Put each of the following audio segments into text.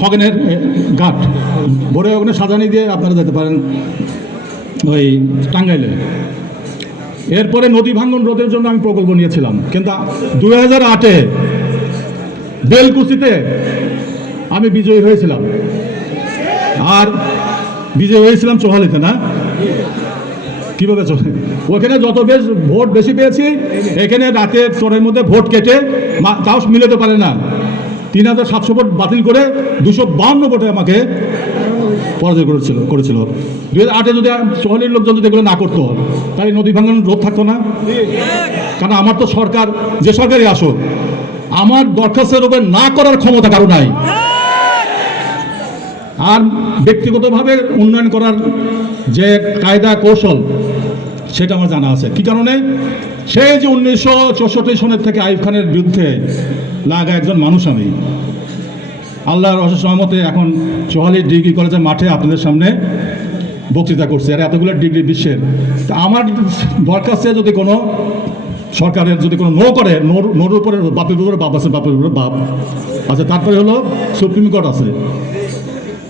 খগেনের ঘাট, ভোরে ওখানে সাজানি দিয়ে আপনারা যেতে পারেন ওই টাঙ্গাইলে। এরপরে নদী ভাঙ্গন রোধের জন্য আমি প্রকল্প নিয়েছিলাম, কিন্তু 2008-এ বেলকুচিতে আমি বিজয়ী হয়েছিলাম। আর বিজয়ী হয়েছিলাম চোহালিতে, না কীভাবে চলে ওখানে যত ভোট বেশি পেয়েছি, এখানে রাতে চোরের মধ্যে ভোট কেটে তাও মিলাতে পারে না, 3700 ভোট বাতিল করে 252 ভোটে আমাকে পরাজয় করেছিল। 2008-এ যদি চোহালির লোকজন যদি এগুলো না করতো, তাহলে নদী ভাঙ্গন রোধ থাকতো না। কারণ আমার তো সরকার, যে সরকারই আসুক, আমার দরখাস্তের উপর না করার ক্ষমতা কারো নাই। আর ব্যক্তিগতভাবে উন্নয়ন করার যে কায়দা কৌশল, সেটা আমার জানা আছে। কি কারণে? সেই যে 1964 সনের থেকে আইয়ুব খানের বিরুদ্ধে লাগা একজন মানুষ আমি। আল্লাহর অশেষ রহমতে এখন চোহালি ডিগ্রি কলেজের মাঠে আপনাদের সামনে বক্তৃতা করছে, আর এতগুলো ডিগ্রি বিশ্বের। তা আমার দরখাস্তে যদি কোনো সরকারের যদি কোনো নো করে, নোর উপরে বাপের উপরে বাপ আছে, বাপের উপরে বাপ আছে, তারপরে হলো সুপ্রিম কোর্ট আছে।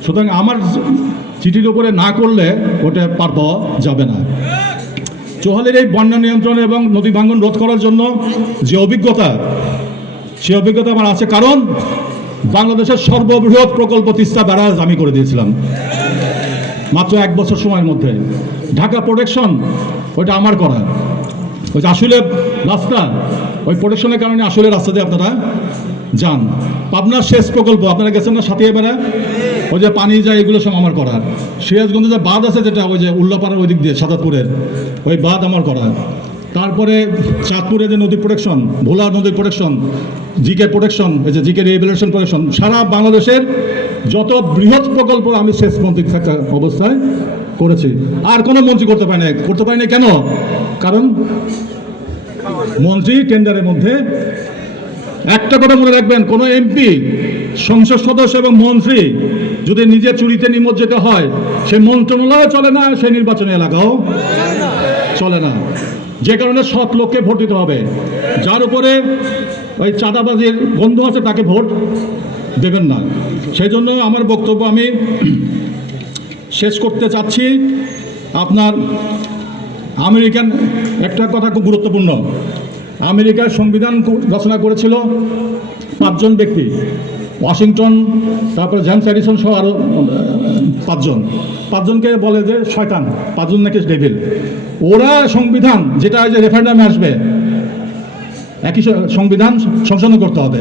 সুতরাং আমার চিঠির উপরে না করলে ওটা পার পাওয়া যাবে না। চোহালির এই বন্যা নিয়ন্ত্রণ এবং নদী ভাঙ্গন রোধ করার জন্য যে অভিজ্ঞতা, সে অভিজ্ঞতা আমার আছে। কারণ বাংলাদেশের সর্ববৃহৎ প্রকল্প তিস্তা ব্যারাজ আমি করে দিয়েছিলাম মাত্র 1 বছর সময়ের মধ্যে। ঢাকা প্রোটেকশন ওইটা আমার করা। ওই যে আসলে রাস্তা, ওই প্রোটেকশনের কারণে আসলে রাস্তা দিয়ে আপনারা যান। পাবনার শেষ প্রকল্প আপনারা গেছেন না সাথিয়া বেড়া, ওই যে পানি যায়, এগুলো সব আমার করার। সিরাজগঞ্জে যে বাঁধ আছে, যেটা ওই যে উল্লাপাড়ার ওই দিক দিয়ে সাদাতপুরের, ওই বাঁধ আমার করা। তারপরে চাঁদপুরে যে নদী প্রোটেকশন, ভোলা নদী প্রোটেকশন, জিকে প্রোটেকশন, এই যে জিকে রিহেবিলিটেশন প্রোটেকশন, সারা বাংলাদেশের যত বৃহৎ প্রকল্প আমি শেষ মন্ত্রী থাকা অবস্থায় করেছি। আর কোনো মন্ত্রী করতে পারি না। কেন? কারণ মন্ত্রী টেন্ডারের মধ্যে একটা কথা মনে রাখবেন, কোনো এমপি, সংসদ সদস্য এবং মন্ত্রী যদি নিজের চুরিতে নিমজ্জিত হয়, সে মন্ত্রণালয় চলে না, সে নির্বাচনী এলাকাও চলে না। যে কারণে সৎ লোককে ভোট দিতে হবে। যার উপরে ওই চাঁদাবাজির গন্ধ আছে, তাকে ভোট দেবেন না। সেই জন্য আমার বক্তব্য আমি শেষ করতে চাচ্ছি। আপনার আমেরিকান একটা কথা খুব গুরুত্বপূর্ণ। আমেরিকার সংবিধান রচনা করেছিল 5 জন ব্যক্তি, ওয়াশিংটন, তারপরে জেমস এডিসন সহ আরও 5 জনকে বলে যে শয়তান, 5 জন নাকি ডেভিল। ওরা সংবিধান, যেটা যে রেফারেন্ডামে আসবে, একই সংবিধান সংশোধন করতে হবে।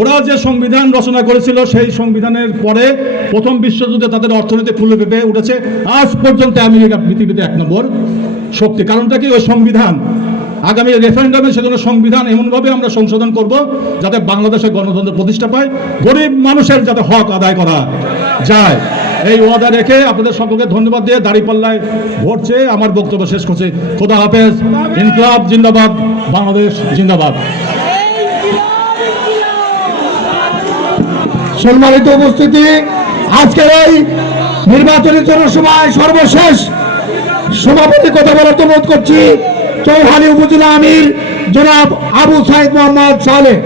ওরা যে সংবিধান রচনা করেছিল, সেই সংবিধানের পরে প্রথম বিশ্বযুদ্ধে তাদের অর্থনীতি ফুলে ফেঁপে উঠেছে। আজ পর্যন্ত আমেরিকা পৃথিবীতে 1 নম্বর শক্তি। কারণটা কি? ওই সংবিধান। আগামী রেফারেন্ডামে সেজন্য সংবিধান এমনভাবে আমরা সংশোধন করব যাতে বাংলাদেশের গণতন্ত্র প্রতিষ্ঠা পায়, গরিব মানুষের যাতে হক আদায় করা যায়। এই ওয়াদা রেখে আপনাদের সকলকে ধন্যবাদ দিয়ে দাঁড়িপাল্লায় ভোট চেয়ে আমার বক্তব্য শেষ করছি। খোদা হাফেজ। ইনকলাব জিন্দাবাদ, বাংলাদেশ জিন্দাবাদ। সম্মানিত উপস্থিতি, আজকের এই নির্বাচনী জনসভায় সর্বশেষ সভাপতি কথা বলার অনুরোধ করছি চৌহালি উপজেলা আমির জনাব আবু সাইদ মোহাম্মদ সালেহ।